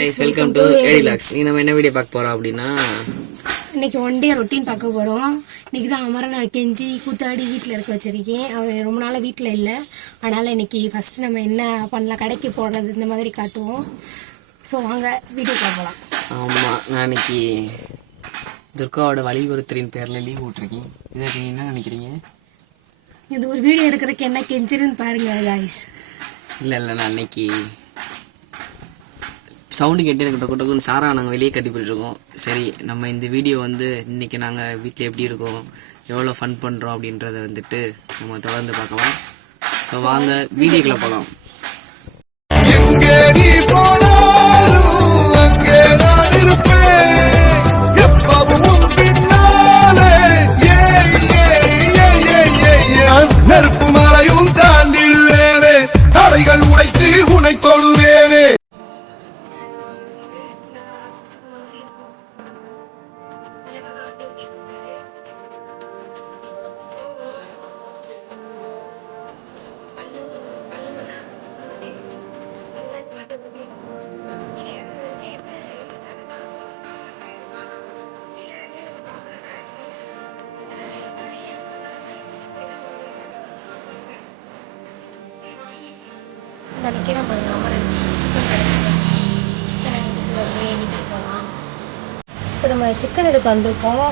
guys, welcome to Edilax. நீ நம்ம என்ன வீடியோ பார்க்க போறோம் அப்படினா இன்னைக்கு ஒன் டே ரொட்டீன் பார்க்க போறோம். இன்னைக்கு தான் அமரனை கெஞ்சி கூத்தாடி வீட்ல இருக்க வச்சிருக்கேன். அவன் ரொம்ப நாளா வீட்ல இல்ல. அதனால இன்னைக்கு ஃபர்ஸ்ட் நம்ம என்ன பண்ணலாம் கடைக்கு போறது இந்த மாதிரி காட்டுவோம். சோ வாங்க வீடியோக்கு போலாம். ஆமா, நான் இன்னைக்கு துர்காவோட வழிபுறத்தின் பேர்ல லீவ் விட்டுருக்கேன். இத நீங்க என்ன நினைக்கிறீங்க? இது ஒரு வீடியோ எடுக்கிறதுக்கு என்ன கெஞ்சிருன்னு பாருங்க गाइस. இல்ல நான் இன்னைக்கு சவுண்டு கேட்டு எனக்கு டொக்கு டொக்குன்னு சாரா நாங்கள் வெளியே கட்டி போயிட்டுருக்கோம். சரி, நம்ம இந்த வீடியோ வந்து இன்றைக்கி நாங்கள் வீட்டில் எப்படி இருக்கோம், எவ்வளோ ஃபன் பண்ணுறோம் அப்படின்றத வந்துட்டு நம்ம தொடர்ந்து பார்க்கலாம். ஸோ வாங்க வீடியோக்குள்ள போகலாம். நெருப்பு மலையும் தாண்டிடுவேனே, தடைகள் உடைத்து உனை தொழுவேனே. நினைக்கிறேன் பாருங்க அமரன் சிக்கன் எடுத்துட்டு போகலாம். இப்போ நம்ம சிக்கன் எடுக்க வந்திருக்கோம்.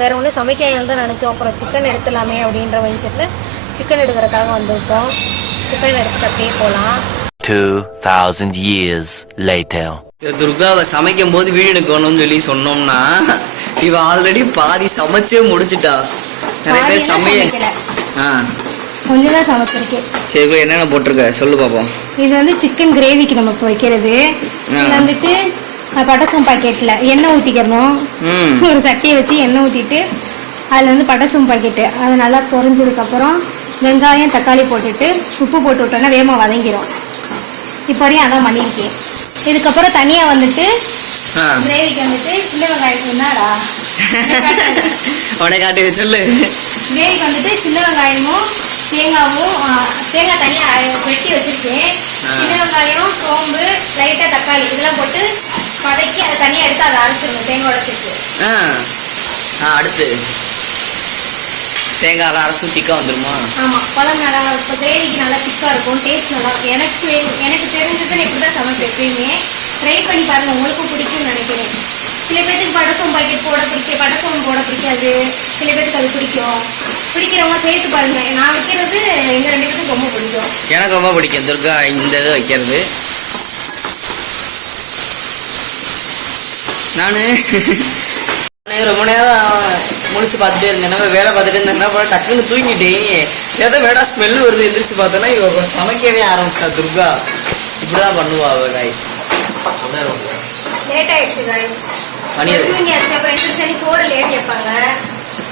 வேற ஒன்றும் சமைக்கலாம் தான் நினச்சோம். அப்புறம் சிக்கன் எடுத்துலாமே அப்படின்ற மைண்ட் செட்டில் சிக்கன் எடுக்கிறதுக்காக வந்திருக்கோம். சிக்கன் எடுத்துட்டு அப்படியே போகலாம். 2000 years later. துர்காவை சமைக்கும் போது வீடியோ எடுக்கணும்னு சொல்லி சொன்னோம்னா இவ ஆல்ரெடி பாதி சமைச்சே முடிச்சுட்டா. நிறைய பேர் சமையல் கொஞ்சம் தான் சமைச்சிருக்கேன். சரி, என்னென்ன போட்டிருக்க சொல்லு பார்ப்போம். இது வந்து சிக்கன் கிரேவிக்கு நமக்கு வைக்கிறது. இது வந்துட்டு பட்டசோம் பாக்கெட்டில் எண்ணெய் ஊற்றிக்கிறணும். ஒரு சட்டியை வச்சு எண்ணெய் ஊற்றிட்டு அதில் வந்து பட்டசோம் பாக்கெட்டு அது நல்லா பொரிஞ்சதுக்கப்புறம் வெங்காயம் தக்காளி போட்டுட்டு உப்பு போட்டு விட்டோன்னா வேகமாக வதங்கிடும். இப்போ வரையும் அதான் பண்ணியிருக்கேன். இதுக்கப்புறம் தனியாக வந்துட்டு கிரேவிக்கு வந்துட்டு சின்ன வெங்காயம் என்னடா உடனே காட்டு சொல்லு. கிரேவிக்கு வந்துட்டு சின்ன வெங்காயமும் தேங்காய் தனியாக வெட்டி வச்சுருக்கேன். சின்ன வெங்காயம் சோம்பு லைட்டாக தக்காளி இதெல்லாம் போட்டு வதக்கி அதை தனியாக எடுத்து அதை அரைச்சிடணும் தேங்காயோட சேர்த்து. அடுத்து தேங்காய் அரைச்சி திக்கா வந்துருமா? ஆமாம், குழம்பு நல்லா இப்போ கிரேவிக்கு நல்லா திக்காக இருக்கும், டேஸ்ட் நல்லா இருக்கும். எனக்கு தெரிஞ்சதுன்னு இப்படி தான் சமைப்பேன் எப்பயுமே. ட்ரை பண்ணி பாருங்கள், உங்களுக்கும் பிடிக்கும்னு நினைக்கிறேன். சில பேருக்கு பட்டசோம் பாக்கெட் பட்டசோம் போட பிடிக்காது, சில பேருக்கு அது பிடிக்கும். பிடிக்கிறவங்க சேர்த்து பாருங்க. நான் வைக்கிறது எங்கள் 2 பேருக்கு ரொம்ப பிடிக்கும். எனக்கு ரொம்ப பிடிக்கும் துர்கா இந்த இது வைக்கிறது. நான் ரொம்ப நேரம் முடிச்சு பார்த்துட்டே இருந்தேன். நம்ம வேலை பார்த்துட்டு இருந்தேன்னா டக்குன்னு தூங்கிட்டேன். ஏதோ வேடா ஸ்மெல் வருது எந்திரிச்சு பார்த்தோன்னா இவ சமைக்கவே ஆரம்பிச்சிட்டா. துர்கா இப்படிதான் பண்ணுவா அவ गाइस. லேட் ஆயிடுச்சு गाइस. மணி அப்புறம் எந்திரிச்சு சோறு லேட் வைப்பாங்க.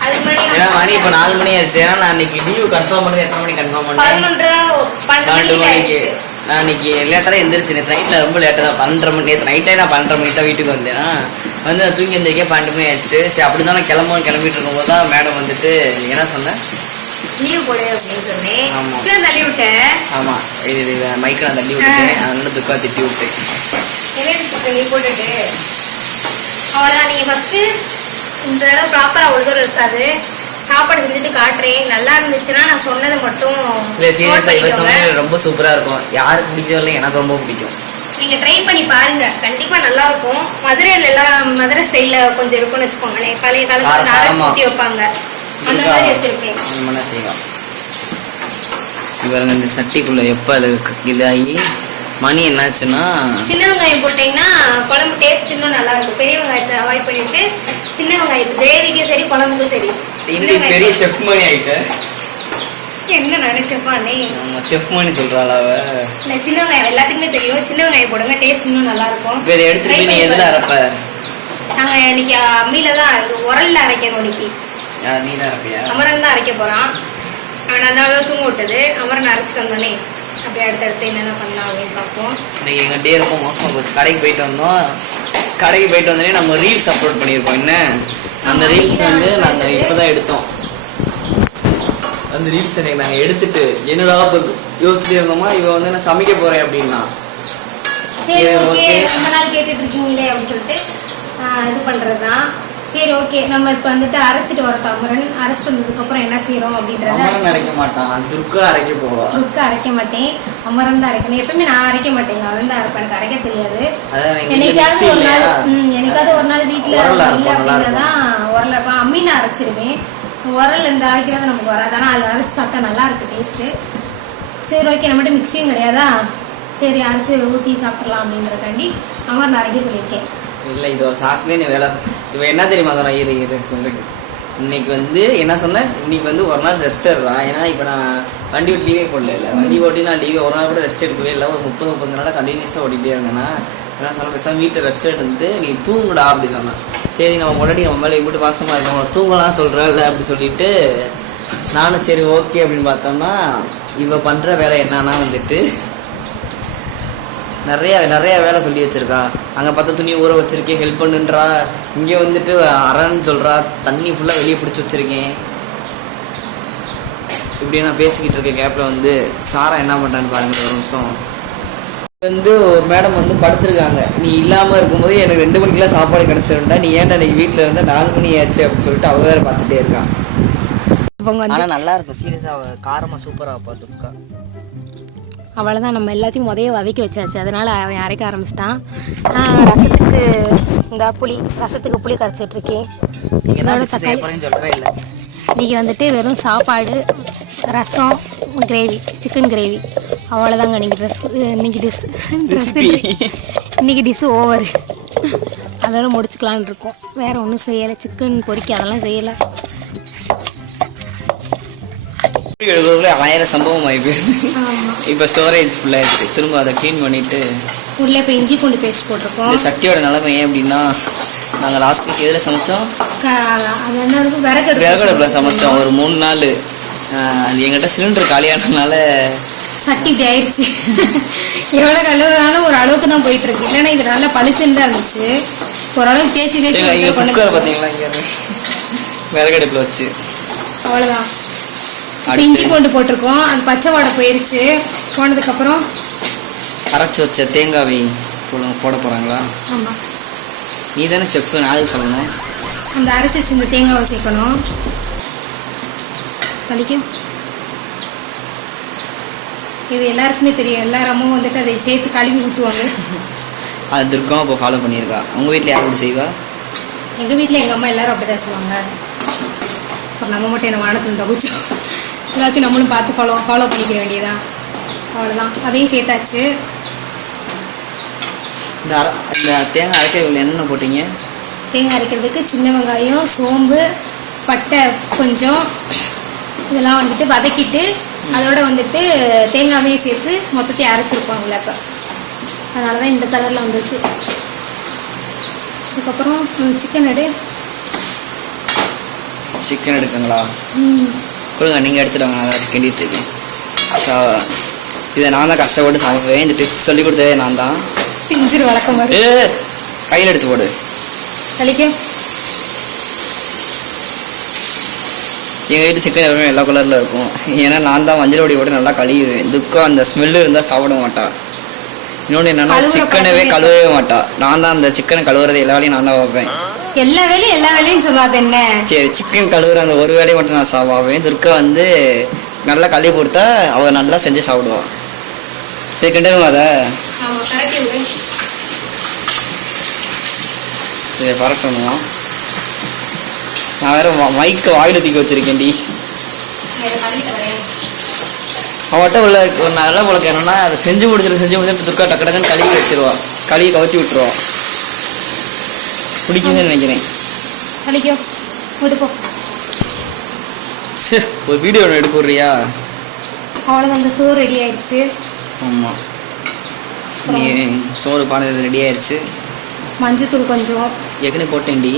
அதுக்கு முன்னாடி மணி இப்போ 4 மணி ஆயிடுச்சு. ஏன்னா நான் இன்னைக்கு லீவ் கன்ஃபார்ம் பண்ணது எத்தனை மணி கன்ஃபார்ம் பண்ணேன்? 12 மணிக்கு. நான் இன்னைக்கு லேட்டாக தான் எந்திரிச்சு. நேற்று நைட்டில் ரொம்ப லேட்டாக தான் 12 மணி. நேற்று நைட்டே நான் 12 மணிக்கு தான் வீட்டுக்கு வந்தேன். வந்து நான் தூங்கி இருந்ததுக்கே 12 மணி ஆயிடுச்சு. சரி, அப்படி தான் நான் கிளம்பிட்டு இருக்கும்போது தான் மேடம் வந்துட்டு என்ன சொன்னேன், லீவ் போடு அப்படின்னு சொன்னேன். ஆமாம் தள்ளி விட்டேன். ஆமாம், இது மைக்கை நான் தள்ளி விட்டுட்டேன். அதனால துக்கா திட்டி விட்டேன். லீவ் போட்டுட்டு அவ்வளோதான். நீங்கள் ஃபஸ்ட்டு இந்த தடவை ப்ராப்பராக அவ்வளோ தூரம் இருக்காது. சாப்பாடு செஞ்சுட்டு காட்டுறேன். நல்லா இருந்துச்சுன்னா நான் சொன்னதை மட்டும் ரொம்ப சூப்பராக இருக்கும். யாருக்கு பிடிக்கிறதில்ல, எனக்கு ரொம்ப பிடிக்கும். நீங்கள் ட்ரை பண்ணி பாருங்கள், கண்டிப்பாக நல்லாயிருக்கும். மதுரையில் எல்லாம் மதுரை ஸ்டைலில் கொஞ்சம் இருக்கும்னு வச்சுக்கோங்களேன். பழைய காலத்தில் அரைச்சி ஊற்றி வைப்பாங்க, அந்த மாதிரி வச்சுருக்கேன். செய்யலாம். இவருங்க இந்த சட்டிக்குள்ளே எப்போ அது இதாகி மணி என்னாச்சுன்னா சின்ன வெங்காயம் போட்டிங்கன்னா குழம்பு டேஸ்ட் இன்னும் நல்லா இருக்கும். பெரிய வெங்காயத்தை அவாய்ட் பண்ணிட்டு சின்ன வெங்காயத்து கிரேவிக்கும் சரி குழம்புக்கும் சரி. பெரிய செஃப் மணி ஆயிட்டேன். என்ன நினைச்சப்பா நீ செஃப் மணி சொல்றாளா அவ? நான் சின்ன வெங்காயம் எல்லாத்துக்குமே தெரியும். சின்ன வெங்காயம் போடுங்க, டேஸ்ட் இன்னும் நல்லா இருக்கும். இதை எடுத்துட்டு நீ எதுல அரைப்ப? நாங்கள் இன்னைக்கு அம்மியில தான் உரல்ல அரைக்கணும். இன்னைக்கு நீ தான் அரைப்பியா? அமரன் தான் அரைக்க போறான். அவன் அந்த அளவு தூங்க விட்டது. அமரன் அரைச்சிட்டு வந்தோடனே அப்படியே அடுத்தடுத்து என்னென்ன பண்ணலாம் அப்படின்னு பார்ப்போம். இன்னைக்கு எங்கள் டே ரொம்ப மோசமாக போச்சு. கடைக்கு போயிட்டு வந்தோடனே நம்ம ரீல்ஸ் அப்லோட் பண்ணியிருக்கோம். என்ன அந்த ரீல்ஸ் வந்து நாங்கள் இப்போ தான் எடுத்தோம். அந்த ரீல்ஸ் எனக்கு நாங்கள் எடுத்துட்டு என்னடா யோசிச்சுட்டு இருந்தோமா, இவன் வந்து நான் சமைக்க போகிறேன் அப்படின்னா சரி ஓகே, ரொம்ப நாள் கேட்டுட்டு இருக்கீங்களே அப்படின்னு சொல்லிட்டு இது பண்ணுறது தான். சரி ஓகே, நம்ம இப்போ வந்துட்டு அரைச்சிட்டு வரட்டும். அமரன் அரைச்சிட்டு வந்ததுக்கப்புறம் என்ன செய்கிறோம் அப்படின்றத. அரைக்க மாட்டான், துர்கா அரைக்க போவா. துர்கா அரைக்க மாட்டேன், அமரன் தான் அரைக்கணும். எப்பவுமே நான் அரைக்க மாட்டேங்க, அவன் தான் அரைப்பேன். எனக்கு அரைக்க தெரியாது. என்னைக்காவது ஒரு நாள் வீட்டில் இல்லை அப்படின்னா தான் உரல இருப்பான். அம்மீனை அரைச்சிருவேன். உரல் இந்த அரைக்கிறது நமக்கு வராது, ஆனால் அதில் அரைச்சி சாப்பிட்டா நல்லா இருக்குது டேஸ்ட்டு. சரி ஓகே, நம்மகிட்ட மிக்சியும் கிடையாதா, சரி அரைச்சி ஊற்றி சாப்பிட்றலாம் அப்படின்றக்காண்டி அமரன் அரைக்க சொல்லியிருக்கேன். இல்லை, இது ஒரு சாக்குலேயே நீ வேலை. இவன் என்ன தெரியுமா சொன்னா, இது சொல்லிட்டு இன்னைக்கு வந்து என்ன சொன்னேன், இன்னைக்கு வந்து ஒரு நாள் ரெஸ்ட் எடுறான். ஏன்னா இப்போ நான் வண்டி ஓட்டி லீவே போடல. வண்டி ஓட்டி நான் லீவே ஒரு நாள் கூட ரெஸ்ட் எடுக்கவே இல்லை. ஒரு 30 நாளாக கண்டினியூஸாக ஓட்டிகிட்டே இருந்தேன்னா என்ன சொன்ன, பேசாமல் வீட்டில் ரெஸ்ட் எடுத்து நீ தூங்குடா அப்படி சொன்னான். சரி நம்ம முன்னாடி நம்ம மேலே எப்படி பாசமாக இருக்கோம், அவனை தூங்கலாம் சொல்கிறேன் இல்லை அப்படி சொல்லிட்டு நானும் சரி ஓகே அப்படின்னு பார்த்தோம்னா, இவ பண்ணுற வேலை என்னன்னா வந்துட்டு நிறைய வேலை சொல்லி வச்சிருக்கா. அங்கே பார்த்தா துணி ஊற வச்சிருக்கேன், ஹெல்ப் பண்ணுன்றா. இங்கே வந்துட்டு அறன்னு சொல்கிறா, தண்ணி ஃபுல்லாக வெளியே பிடிச்சி வச்சுருக்கேன். இப்படி நான் பேசிக்கிட்டு இருக்கேன். கேப்பில் வந்து சாரா என்ன பண்ணுறான்னு பாருங்க. ஒரு நிமிஷம் வந்து ஒரு மேடம் வந்து படுத்துருக்காங்க. நீ இல்லாமல் இருக்கும்போது எனக்கு 2 மணிக்கெலாம் சாப்பாடு கிடச்சிருந்தா, நீ ஏன்டா இன்னைக்கு வீட்டில் இருந்தால் 4 மணி ஆச்சு அப்படின்னு சொல்லிட்டு அவ வேறு பார்த்துட்டே இருக்கான். ஆனால் நல்லா இருக்கும் சீரியஸாக, காரமாக சூப்பராக பார்த்துருக்கா. அவ்வளோதான், நம்ம எல்லாத்தையும் வதக்கி வச்சாச்சு. அதனால் அவன் அரைக்க ஆரம்பிச்சிட்டான். ரசத்துக்கு ரசத்துக்கு புளி கரைச்சிட்ருக்கேன். சொல்லவே இல்லை. இன்றைக்கி வந்துட்டு வெறும் சாப்பாடு, ரசம், கிரேவி, சிக்கன் கிரேவி, அவ்வளோதாங்க. இன்றைக்கி டிஷ்ஷு ஓவர். அதோட முடிச்சுக்கலான்னு இருக்கோம். வேறு ஒன்றும் செய்யலை. சிக்கன் பொரிக்க அதெல்லாம் செய்யலை. 1000 சம்பவம் ஆகி இப்போ ஸ்டோரேஜ் ஃபுல்லாகிடுச்சு. திரும்ப அதை க்ளீன் பண்ணிவிட்டு உள்ளே இப்போ இஞ்சி பூண்டு பேஸ்ட் போட்டிருக்கோம். இந்த சட்டியோட நிலைமை ஏன் அப்படின்னா, நாங்கள் லாஸ்ட் வீக் எதில் சமைச்சோம், விறகடுப்பில் சமைச்சோம். ஒரு 3 நாள் அது எங்கிட்ட சிலிண்டர் காலியானதுனால சட்டி இப்படி ஆயிடுச்சு. எவ்வளோ கழுவுனாலும் ஒரு அளவுக்கு தான் போயிட்டுருக்கு. இல்லைன்னா இது நல்லா பளிச்சுன்னு தான் இருந்துச்சு. ஓரளவுக்கு தேய்ச்சி குக்கரை பார்த்தீங்களா, இங்கே விறகடுப்பில் வச்சு அவ்வளோதான். இப்போ இஞ்சி பூண்டு போட்டிருக்கோம். அது பச்சை வாடை போயிடுச்சு. போனதுக்கப்புறம் அரைச்சி வச்ச தேங்காவை போட போகிறாங்களா? ஆமாம், நீ தானே செஃப், நான் அதுக்கு சொல்லணும். அந்த அரைச்சி வச்சு இந்த தேங்காவை சேர்க்கணும். தளிக்கும். இது எல்லாருக்குமே தெரியும். எல்லாரும் வந்துட்டு அதை சேர்த்து கழுவி ஊற்றுவாங்க. அது துர்கம் இப்போ ஃபாலோ பண்ணியிருக்கா. உங்கள் வீட்டில் யார் அப்படி செய்வா? எங்கள் வீட்டில் எங்கள் அம்மா எல்லோரும் அப்படி தான் செய்வாங்க. அப்புறம் நம்ம மட்டும் என்ன வானத்தில் தகுச்சோம். எல்லாத்தையும் நம்மளும் பார்த்து ஃபாலோ பண்ணிக்கிற வேண்டியதான். அவ்வளோதான், அதையும் சேர்த்தாச்சு. இந்த தேங்காய் அரைக்க என்னென்ன போட்டிங்க? தேங்காய் அரைக்கிறதுக்கு சின்ன வெங்காயம், சோம்பு, பட்டை கொஞ்சம், இதெல்லாம் வந்துட்டு வதக்கிட்டு அதோட வந்துட்டு தேங்காயும் சேர்த்து மொத்தத்தையும் அரைச்சிருப்பாங்களே. இப்போ அதனால தான் இந்த கலரில் வந்துச்சு. அதுக்கப்புறம் சிக்கன் எடுக்குங்களா? கொடுங்க, நீங்கள் எடுத்துட்டு வாங்க. நான் கிண்டிட்டு இருக்கேன். இதை நான் தான் கஷ்டப்பட்டு சாப்பிடுவேன். இந்த டிப்ஸ் சொல்லி கொடுத்ததே நான் தான். பிஞ்சிரு வழக்கம் மாதிரி கையில் எடுத்து போடு. கழிக்கும். எங்கள் வீட்டு சிக்கன் எப்பவுமே எல்லா கலரில் இருக்கும். ஏன்னா நான் தான் மஞ்சள் பொடி போட்டு நல்லா கழுவிடுவேன். துக்கம் அந்த ஸ்மெல்லு இருந்தால் சாப்பிட மாட்டா. இன்னொன்று என்னன்னா, சிக்கனவே கழுவவே மாட்டா. நான் தான் அந்த சிக்கனை கழுவுறது எல்லா வேலையும் நான் தான் வைப்பேன். எல்லா வேலையும் சொல்லாது என்ன. சரி, சிக்கன் கழுவுற அந்த ஒரு வேலையை மட்டும் நான் சாப்பிடுவேன். துர்கா வந்து நல்லா கழுவி கொடுத்தா அவள் நல்லா செஞ்சு சாப்பிடுவான். சரி, கிண்டனும் அதை சரி பரட்டணும். நான் வேற மைக்கை வாயில் தூக்கி வச்சிருக்கேன்டி. அவட்ட உள்ள ஒரு நல்ல பழக்கம் என்னன்னா, அதை செஞ்சு முடிச்சுட்டு துர்கா டக்கு டக்குன்னு கழுவி வச்சிருவா. கழுவி கவுத்தி விட்டுருவா. பிடிக்குதுன்னு நினைக்கிறேன். ஒரு வீடியோ ஒன்று எடுக்க விட்றியா? அவ்வளோதான், அந்த சோறு ரெடி ஆயிடுச்சு. ஆமாம், நீ சோறு பானையில் ரெடி ஆயிடுச்சு. மஞ்சத்தூள் கொஞ்சம் ஏற்கனவே போட்டேன்டி.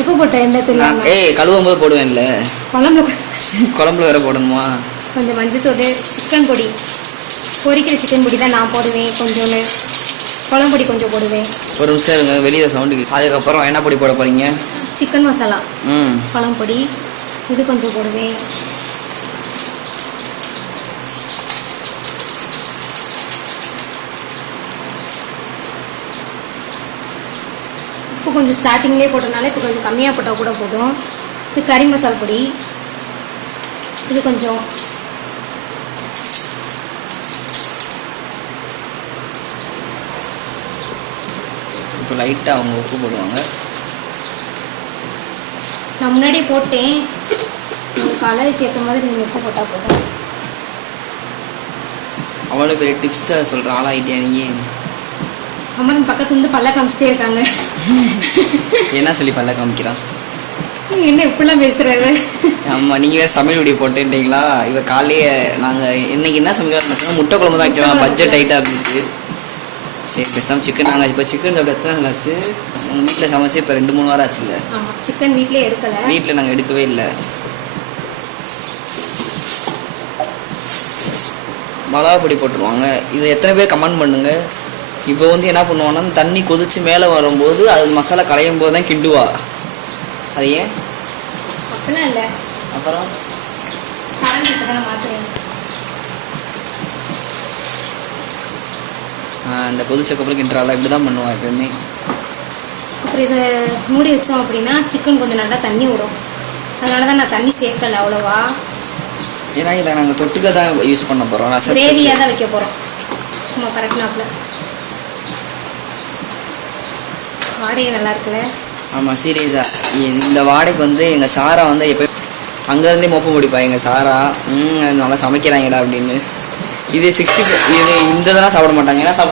எப்போ போட்டேன் என்ன தெரியல. கழுவும் போது போடுவேன்ல, குழம்புல வேற போடணுமா? கொஞ்சம் மஞ்சத்தூள், சிக்கன் பொடி, பொரிக்கிற சிக்கன் பொடி தான் நான் போடுவேன். கொஞ்சோன்னு குழம்பொடி கொஞ்சம் போடுவேன். ஒரு நிமிஷம் இருங்க, வெளியே சவுண்டுக்கு. அதுக்கப்புறம் என்ன பொடி போட போகிறீங்க? சிக்கன் மசாலா, குழம்பொடி, இது கொஞ்சம் போடுவேன். உப்பு கொஞ்சம் ஸ்டார்டிங்லேயே போட்டனால இப்போ கொஞ்சம் கம்மியாக போட்டால் கூட போதும். இது கறி மசாலா பொடி, இது கொஞ்சம் இப்போ லைட்டாக அவங்க உப்பு போடுவாங்க. நான் முன்னாடியே போட்டேன், உங்களுக்கு அளவுக்கு ஏற்ற மாதிரி நீங்கள் உப்பு போட்டால் போதும். அவ்வளோ பெரிய டிப்ஸை சொல்கிற ஆளா ஐடியா நீங்கள்? அமரன் பக்கத்துலேருந்து பல்ல காமிச்சிட்டே இருக்காங்க. என்ன சொல்லி பல்ல காமிக்கிறான்? என்ன இப்படிலாம் பேசுகிறாரு? ஆமாம், நீங்கள் வேறு சமையல் வீடியோ போட்டுட்டீங்களா? இவ காலையே நாங்கள் இன்னைக்கு என்ன சமைக்கலாம், முட்டை குழம்பு தான் வைக்கலாம், பட்ஜெட் டைட்டாக இருந்துச்சு. சரி பேசாமல் சிக்கன், நாங்கள் இப்போ சிக்கன் சாப்பிட எத்தனை நாள் ஆச்சு? உங்கள் வீட்டில் சமைச்சு இப்போ 2-3 வாரம் ஆச்சு இல்லை? ஆமாம், சிக்கன் வீட்டிலே எடுக்கலை. வீட்டில் நாங்கள் எடுக்கவே இல்லை. மிளகா பொடி போட்டுருவாங்க. இது எத்தனை பேர் கமெண்ட் பண்ணுங்க. இப்போ வந்து என்ன பண்ணுவாங்கன்னா தண்ணி கொதிச்சு மேலே வரும்போது அது மசாலா களையும் போது தான் கிண்டுவா. அது ஏன்? அப்படிலாம் இல்லை. அப்புறம் கரண்ட் இப்போ தானே மாற்றுறேன். இந்த கொதிச்சக்கப்புறம் கிண்டுறாள், இப்படி தான் பண்ணுவாள் எப்பவுமே. அப்புறம் இதை மூடி வச்சோம் அப்படின்னா சிக்கன் கொஞ்சம் நல்லா தண்ணி விடும். அதனால தான் நான் தண்ணி சேர்க்கலை அவ்வளோவா. ஏன்னா இதை நாங்கள் தொட்டுக்க தான் யூஸ் பண்ண போகிறோம். கிரேவியாக தான் வைக்க போகிறோம். சும்மா பரட்டினாப்புல வாடகை நல்லா இருக்குல்ல? ஆமாம், சீரியஸாக இந்த வாடகைக்கு வந்து எங்கள் சாரா வந்து எப்போ அங்கேருந்தே மொப்ப முடிப்பா. எங்கள் சாரா நல்லா சமைக்கிறாங்கடா அப்படின்னு. இது 65 இது இந்த இதெல்லாம் சாப்பிட மாட்டாங்க. ஏன்னா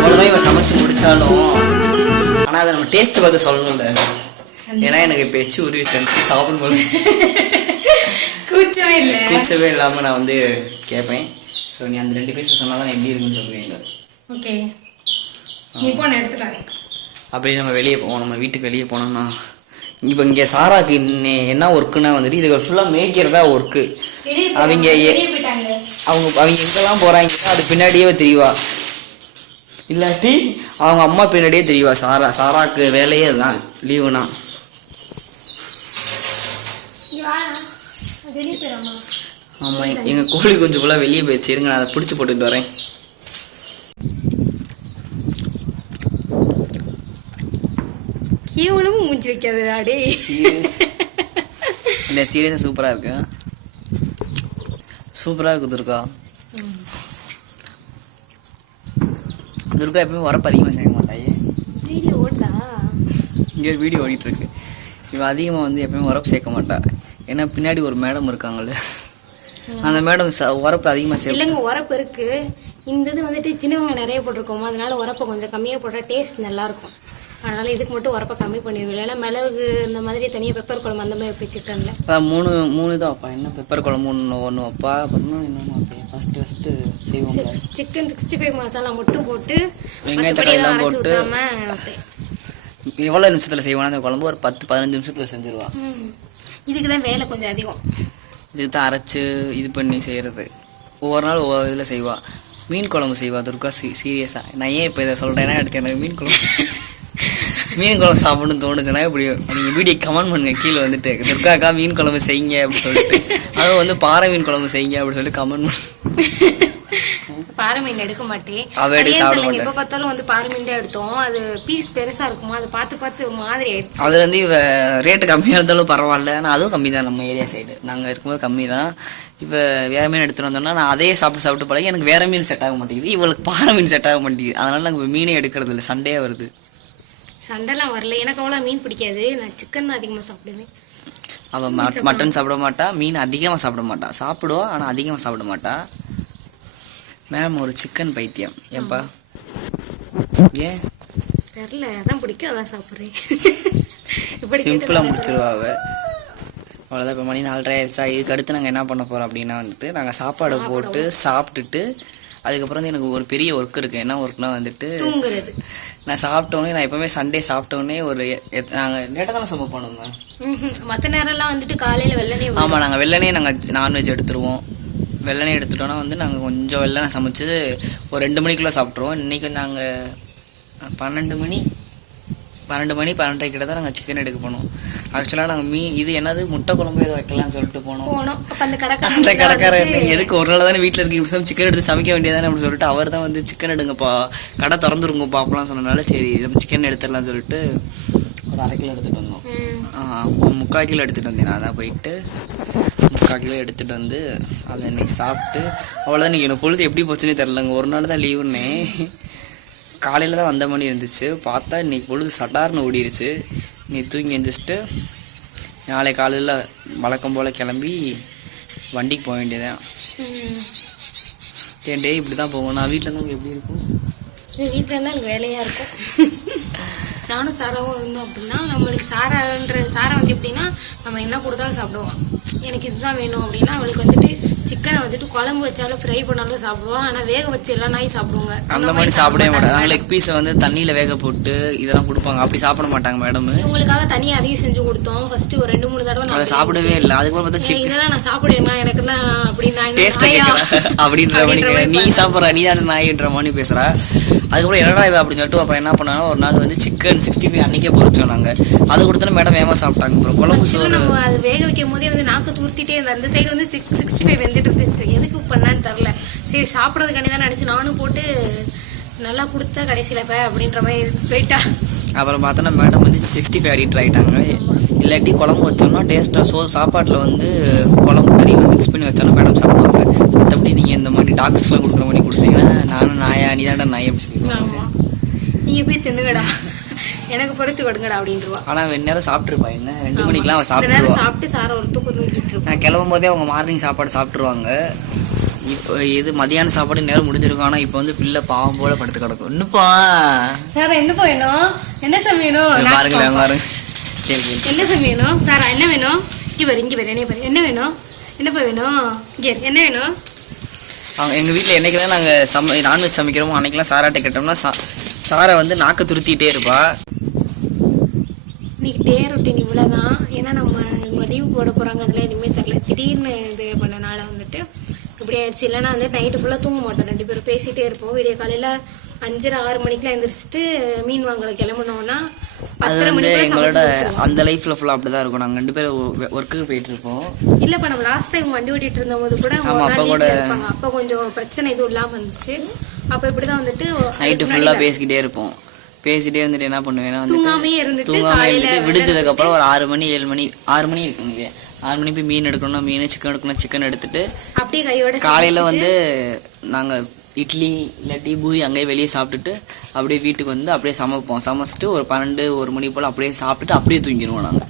எவ்வளோதான் இவன் சமைச்சு முடிச்சாலும் ஆனால் அதை நம்ம டேஸ்ட் பார்த்து சொல்லணும்ல. ஏன்னா எனக்கு இப்போ எச்சு உருவி செஞ்சு சாப்பிடும்போது கூச்சவே இல்லாமல் நான் வந்து கேட்பேன். ஸோ நீ அந்த 2 பீஸ் சொன்னால் தான் எப்படி இருக்குன்னு சொல்லுவீங்க. ஓகே, இப்போ நான் எடுத்துக்கிறேன். அப்படி நம்ம வெளியே போவோம். நம்ம வீட்டுக்கு வெளியே போனோம்னா இப்போ இங்கே சாராக்கு என்ன ஒர்க்குன்னா வந்துட்டு இது ஃபுல்லாக மேய்க்கிறதா ஒர்க்கு. அவங்க எங்கெல்லாம் போகிறாங்க அது பின்னாடியே தெரியவா, இல்லாட்டி அவங்க அம்மா பின்னாடியே தெரியவா. சாராக்கு வேலையே அதுதான் லீவுனா. ஆமாம், எங்கள் கோழி கொஞ்சம் ஃபுல்லாக வெளியே போயிடுச்சு. இருங்க நான் அதை பிடிச்சி போட்டுட்டு வரேன். கேவலமும் மூஞ்சி வைக்காது ஆடே. இல்லை சீரியஸாக சூப்பராக இருக்கு. சூப்பராக இருக்குது துர்கா. துர்கா எப்பவுமே உரப்பு அதிகமாக சேர்க்க மாட்டாயே. வீடியோ ஓட்டா இங்கே வீடியோ ஓடிட்டுருக்கு. இவன் அதிகமாக வந்து எப்பவுமே உரப்பு சேர்க்க மாட்டா. ஏன்னா பின்னாடி ஒரு மேடம் இருக்காங்கல்ல, அந்த மேடம் உரப்பு அதிகமாக சேர்க்க. இல்லைங்க, உரப்பு இருக்கு. இந்த இது வந்துட்டு சின்னவங்க நிறைய போட்டிருக்கோம், அதனால உரப்பை கொஞ்சம் கம்மியாக போட்டால் டேஸ்ட் நல்லாயிருக்கும். அதனால இதுக்கு மட்டும் உரப்பை கம்மி பண்ணிடுவேன். ஏன்னா மிளகு இந்த மாதிரி தனியாக பெப்பர் குழம்பு அந்த மாதிரி வைப்பேன். சிக்கனில் மூணு தான் வைப்பா. என்ன பெப்பர் குழம்பு ஒன்று வைப்பா, அப்புறம் இன்னொன்று வைப்பேன். ஃபஸ்ட்டு செய்வோம். சிக்கன் 65 மசாலா மட்டும் போட்டு வெங்காயத்தை எல்லாம் போட்டு வைப்பேன். எவ்வளோ நிமிஷத்தில் செய்வானா அந்த குழம்பு? ஒரு 10-15 நிமிஷத்தில் செஞ்சிருவான். இதுக்கு தான் வேலை கொஞ்சம் அதிகம். இதுக்கு தான் அரைச்சி இது பண்ணி செய்கிறது. ஒவ்வொரு நாள் ஒவ்வொரு இதில் செய்வா. மீன் குழம்பு செய்வா துர்கா. சீரியஸாக நான் ஏன் இப்போ இதை சொல்கிறேன்னா, எடுத்து எனக்கு மீன் குழம்பு சாப்பிடணும்னு தோணுச்சுன்னா இப்படி நீங்கள் வீடியோ கமெண்ட் பண்ணுங்கள் கீழே வந்துட்டு, துர்காக்கா மீன் குழம்பு செய்யுங்க அப்படின்னு சொல்லிட்டு. அதுவும் வந்து பாறை மீன் குழம்பு செய்யுங்க அப்படின்னு சொல்லி கமெண்ட் பண்ணு. பாறை மீன் எடுக்க மாட்டேன். எப்போ பார்த்தாலும் வந்து பாறை மீன் தான் எடுத்தோம். அது பீஸ் பெருசாக இருக்குமா, அதை பார்த்து ஒரு மாதிரி ஆயிடுச்சு. அது வந்து இவ ரேட்டு கம்மியாக இருந்தாலும் பரவாயில்ல, ஆனால் அதுவும் கம்மி தான். நம்ம ஏரியா சைடு நாங்கள் இருக்கும்போது கம்மி தான். இப்போ வேறு மீன் எடுத்துகிட்டு வந்தோம்னா நான் அதே சாப்பிட்டு பழகி எனக்கு வேறு மீன் செட் ஆக மாட்டேங்குது. இவளுக்கு பாறை மீன் செட் ஆக மாட்டேங்குது. அதனால நாங்கள் மீனே எடுக்கிறது இல்லை. சண்டே வருது. சண்டைலாம் வரல, எனக்கு அவ்வளோ மீன் பிடிக்காது. நான் சிக்கன் தான் அதிகமாக சாப்பிடுவேன். அவள் மட்டன் சாப்பிட மாட்டா, மீன் அதிகமாக சாப்பிட மாட்டா. சாப்பிடுவா ஆனால் அதிகமாக சாப்பிட மாட்டா. மேம் ஒரு சிக்கன் பைத்தியம். ஏன்பா? ஏன் தெரில, அதான் பிடிக்கும், அதான் சாப்பிட்றேன். இப்படி சிம்பிளாக முடிச்சிருவாங்க. அவ்வளோதான். இப்போ மணி 4:30 ஆயிடுச்சா. இதுக்கு அடுத்து நாங்கள் என்ன பண்ண போகிறோம் அப்படின்னா வந்துட்டு நாங்கள் சாப்பாடு போட்டு சாப்பிட்டுட்டு அதுக்கப்புறம் வந்து எனக்கு ஒரு பெரிய ஒர்க் இருக்குது. என்ன ஒர்க்னா வந்துட்டு தூங்குறது. நான் சாப்பிட்டோன்னே, நான் எப்போவுமே சண்டே சாப்பிட்டோன்னே ஒரு நாங்கள் லேட்டாக தானே சமைப்போம் பண்ணுங்க. மற்ற நேரம்லாம் வந்துட்டு காலையில் வெள்ளனே. ஆமாம், நாங்கள் வெள்ளனே நான்வெஜ் எடுத்துருவோம். வெள்ளனே எடுத்துட்டோன்னா வந்து நாங்கள் கொஞ்சம் வெள்ளனை சமைச்சு ஒரு 2 மணிக்குள்ளே சாப்பிட்ருவோம். இன்றைக்கி நாங்கள் 12 மணி 12:30 கிட்ட தான் நாங்கள் சிக்கன் எடுக்க போனோம். ஆக்சுவலாக நாங்கள் இது என்னது முட்டை குழம்பு எதுவும் வைக்கலாம்னு சொல்லிட்டு போனோம். அப்போ அந்த கடைக்காரர் எதுக்கு ஒரு நாள் தானே வீட்டில் இருக்கு, சிக்கன் எடுத்து சமைக்க வேண்டியதானே அப்படின்னு சொல்லிட்டு அவர் தான் வந்து சிக்கன் எடுங்கப்பா, கடை திறந்துருங்கப்பா அப்படிலாம் சொன்னனால சரி நம்ம சிக்கன் எடுத்துடலாம்னு சொல்லிட்டு ஒரு 1/2 கிலோ எடுத்துகிட்டு வந்தோம். 3/4 கிலோ எடுத்துகிட்டு வந்தேன். நான் தான் போயிட்டு 3/4 கிலோ எடுத்துகிட்டு வந்து அதை இன்னைக்கு சாப்பிட்டு அவ்வளோதான். இன்றைக்கி எனக்கு பொழுது எப்படி போச்சுன்னே தெரிலங்க. ஒரு நாள் தான் லீவுன்னே, காலையில் தான் வந்த மணி இருந்துச்சு. பார்த்தா இன்றைக்கி பொழுது சட்டார்னு ஓடிருச்சு. நீ தூங்கி எழுந்திரிச்சிட்டு நாளை காலையில் வழக்கம் போல் கிளம்பி வண்டிக்கு போக வேண்டியதான். என் டே இப்படி தான் போகும். நான் வீட்டில் இருந்தால் எப்படி இருக்கும்? வீட்டில் இருந்தால் எனக்கு வேலையாக இருக்கும். நானும் சாராவும் இருந்தோம் அப்படின்னா நம்மளுக்கு சாரா வந்து எப்படின்னா நம்ம என்ன கொடுத்தாலும் சாப்பிடுவோம். எனக்கு இதுதான் வேணும் அப்படின்னா அவளுக்கு வந்துட்டு சிக்கனை வந்துட்டு குழம்பு வச்சாலும் ஃப்ரை பண்ணாலும் சாப்பிடுவோம். ஆனால் வேக வச்சு எல்லா நாயும் சாப்பிடுவாங்க. அந்த மாதிரி சாப்பிடவே மாட்டாங்க. லெக் பீஸை வந்து தண்ணியில் வேக போட்டு இதெல்லாம் கொடுப்பாங்க, அப்படி சாப்பிட மாட்டாங்க மேடம். உங்களுக்காக தனியாக அதையும் செஞ்சு கொடுத்தோம். ஃபர்ஸ்ட் ஒரு 2-3 தடவை அதை சாப்பிடவே இல்லை. அதுக்கப்புறம் பார்த்தா இதெல்லாம் நான் சாப்பிடுவேன்னா எனக்குன்னா அப்படின்னா அப்படின்ற மாதிரி நீ சாப்பிட்ற நீ தான் நாயின்ற மாதிரி பேசுகிறா. அதுக்கப்புறம் என்னடா இவ அப்படின்னு சொல்லிட்டு அப்புறம் என்ன பண்ணாலும் ஒரு நாள் வந்து சிக்கன் 65 அன்றைக்கே பொறிச்சோம் நாங்கள். அது கொடுத்தோன்னா மேடம் ஏமா சாப்பிட்டாங்க. அப்புறம் குழம்பு சோறு நம்ம அது வேக வைக்கும் போதே வந்து நாக்கு தூர்த்திட்டே இருந்தது. அந்த சைடு வந்து 65 வெந்துட்டு இருந்துச்சு. எதுக்கு பண்ணான்னு தெரில. சரி சாப்பிட்றதுக்காண்டி தான் நினச்சி நானும் போட்டு நல்லா கொடுத்தா கடைசியில் இப்போ அப்படின்ற மாதிரி போயிட்டா. அப்புறம் பார்த்தோன்னா மேடம் வந்து 65 அடிக்ட் ஆகிட்டாங்க. இல்லாட்டி குழம்பு வச்சோம்னா டேஸ்ட்டாக சாப்பாட்டில் வந்து குழம்பு கறியெல்லாம் மிக்ஸ் பண்ணி வச்சோன்னா மேடம் சாப்பிடுவாங்க. மற்றபடி நீங்கள் இந்த மாதிரி டாக்ஸ்லாம் கொடுக்குற மாதிரி கொடுத்தீங்கன்னா நானும் நாயா நீ தான்டா நாய் அப்படி சொல்லிடுவாங்க. நீங்கள் போய் தின்னுங்கடா, எனக்கு பொறுத்து கொடுங்கடா அப்படின்ட்டுருவா. ஆனால் நேரம் சாப்பிட்ருப்பா. என்ன 2 மணிக்கெலாம் அவன் சாப்பிட்டு சாரை ஒரு தூக்கம் தூக்கிட்டு இருப்பா. நான் கிளம்பும் போதே அவங்க மார்னிங் சாப்பாடு சாப்பிட்ருவாங்க. இப்போ இது மதியான சாப்பாடு நேரம் முடிஞ்சிருக்கும். ஆனால் இப்போ வந்து பிள்ளை பாவம் போல படுத்து கிடக்கும். இன்னுப்பா சாரா என்னப்பா வேணும், என்ன சமையணும் பாருங்களேன் பாருங்க. சரி என்ன சமையணும் சாரா, என்ன வேணும்? இங்கே வர என்ன பாரு, என்ன வேணும், என்னப்பா வேணும், இங்கே என்ன வேணும்? அவங்க எங்கள் வீட்டில் என்றைக்கெல்லாம் நாங்கள் நான்வெஜ் சமைக்கிறோமோ அன்றைக்கெல்லாம் சாராட்டை கேட்டோம்னா சாரை வந்து நாக்கு துருத்திட்டே இருப்பா. இன்னைக்கு டே ரொட்டீன் இவ்வளோதான். ஏன்னா நம்ம இவங்க லீவு போட போகிறாங்க, அதெல்லாம் எதுவுமே தெரில. திடீர்னு இது பண்ணனால வந்துட்டு இப்படி ஆயிடுச்சு. இல்லைன்னா வந்து நைட்டு ஃபுல்லாக தூங்க மாட்டோம், 2 பேரும் பேசிகிட்டே இருப்போம். விடிய காலையில் 5:30-6 மணிக்கெலாம் எழுந்திரிச்சிட்டு மீன் வாங்கலை கிளம்புனோன்னா 10:30 மணிக்கு எங்களோட அந்த லைஃப்பில் ஃபுல்லாக அப்படி தான் இருக்கும். நாங்கள் 2 பேரும் ஒர்க்குக்கு போயிட்டு இருப்போம். இல்லைப்பா நம்ம லாஸ்ட் டைம் வண்டி ஓட்டிகிட்டு இருந்தபோது கூட இருப்பாங்க. அப்போ கொஞ்சம் பிரச்சனை எதுவும் இல்லாமல் இருந்துச்சு. அப்போ இப்படி தான் வந்துட்டு நைட்டு ஃபுல்லாக பேசிக்கிட்டே இருப்போம். பேசிகிட்டே இருந்துட்டு என்ன பண்ணுவேன்னா தூங்காமே இருந்துட்டு விடிஞ்சதுக்கப்புறம் ஒரு 6 மணி 7 மணி 6 மணி இருக்குங்க. 6 மணி போய் மீன் எடுக்கணும்னா மீன், சிக்கன் எடுக்கணும் சிக்கன் எடுத்துட்டு அப்படியே கையோட காலையில் வந்து நாங்கள் இட்லி இல்லாட்டி பூரி அங்கேயே வெளியே சாப்பிட்டுட்டு அப்படியே வீட்டுக்கு வந்து அப்படியே சமைப்போம். சமைச்சிட்டு ஒரு 12-1 மணி போல் அப்படியே சாப்பிட்டுட்டு அப்படியே தூங்கிடுவோம். நாங்கள்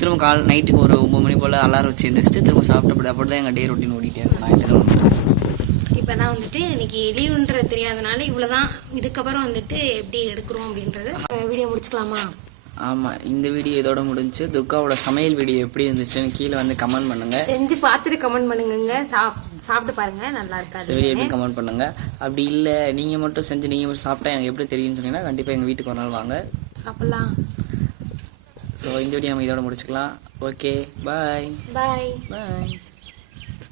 திரும்ப நைட்டுக்கு ஒரு 9 மணி போல் அலாரம் வச்சு எழுந்திரிச்சிட்டு திரும்ப சாப்பிட்டு அப்படி தான் எங்கள் டே ரொட்டீன் ஓடிட்டே இருக்கும். ஞாயிற்றுக்கிழமை இப்போ தான் வந்துட்டு இன்னைக்கு லீவுன்றது தெரியாதனால இவ்வளோதான். இதுக்கப்புறம் வந்துட்டு எப்படி எடுக்கிறோம் அப்படின்றது வீடியோ முடிச்சுக்கலாமா? ஆமாம், இந்த வீடியோ இதோட முடிஞ்சு. துர்காவோட சமையல் வீடியோ எப்படி இருந்துச்சுன்னு கீழே வந்து கமெண்ட் பண்ணுங்கள். செஞ்சு பார்த்துட்டு கமெண்ட் பண்ணுங்க. சாப்பிட்டு பாருங்கள், நல்லா இருக்காது வீடியோ எப்படி கமெண்ட் பண்ணுங்கள். அப்படி இல்லை நீங்கள் மட்டும் செஞ்சு நீங்கள் மட்டும் சாப்பிட்டா எனக்கு எப்படி தெரியும்னு சொன்னீங்கன்னா கண்டிப்பாக எங்கள் வீட்டுக்கு ஒரு நாள் வாங்க சாப்பிட்லாம். ஸோ இந்த வீடியோ நம்ம இதோட முடிச்சுக்கலாம். ஓகே, பாய் பாய் பாய்.